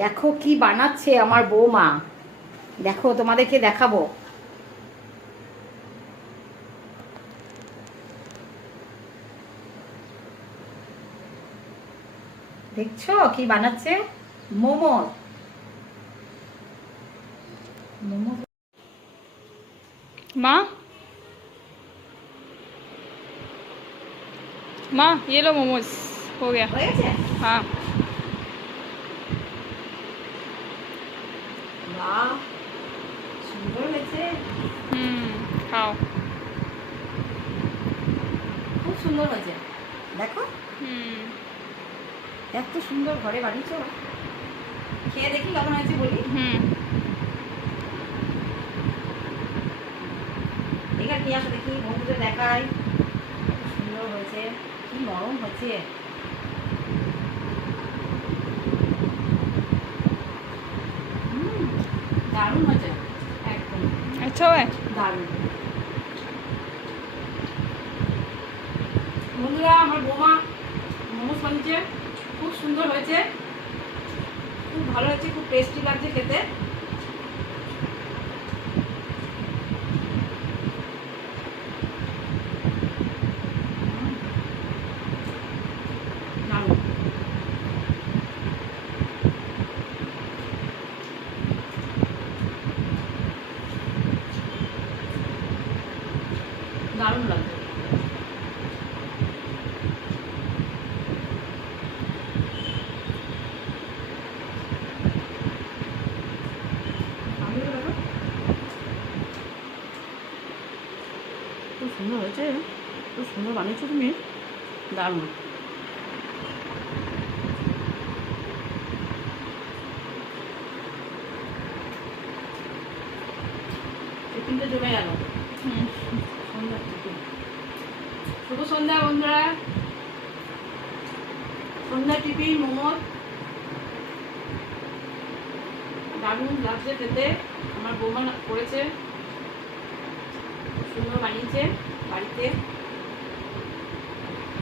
দেখো কি বানাচ্ছে আমার বৌমা, দেখো তোমাদেরকে দেখাবো। দেখছো কি বানাচ্ছে? মোমো। মোমো। माँ माँ ये लो मोमोज हो गया। হয়ে গেছে? हाँ বাহ, সুন্দর হয়েছে। खाओ। খুব সুন্দর হয়েছে, দেখো हम्म এত সুন্দর ঘরে বানিয়েছো। খেয়ে দেখি কেমন হয়েছে বলি। এখানে নিয়ে আসো দেখি, বন্ধুদের দেখাই। কত সুন্দর হয়েছে, কি নরম হয়েছে। দারুণ হয়েছে, একদম अच्छा हुआ है। দারুণ। বন্ধুরা, আমার বৌমা মোমোস বানিয়েছে, খুব সুন্দর হয়েছে, খুব ভালো হয়েছে, খুব টেস্টি লাগছে খেতে। দারুণ। দারুণ লাগছে। খুব সুন্দর হয়েছে, খুব সুন্দর বানিয়েছো তুমি, দারুণ। টিফিনটা জমে গেল, সন্ধ্যার টিফিন। শুভ সন্ধ্যা বন্ধুরা, সন্ধ্যা টিফিন মোমোজ দারুণ লাগছে খেতে। আমার বৌমা করেছে, সুন্দর বানিয়েছে বাড়িতে।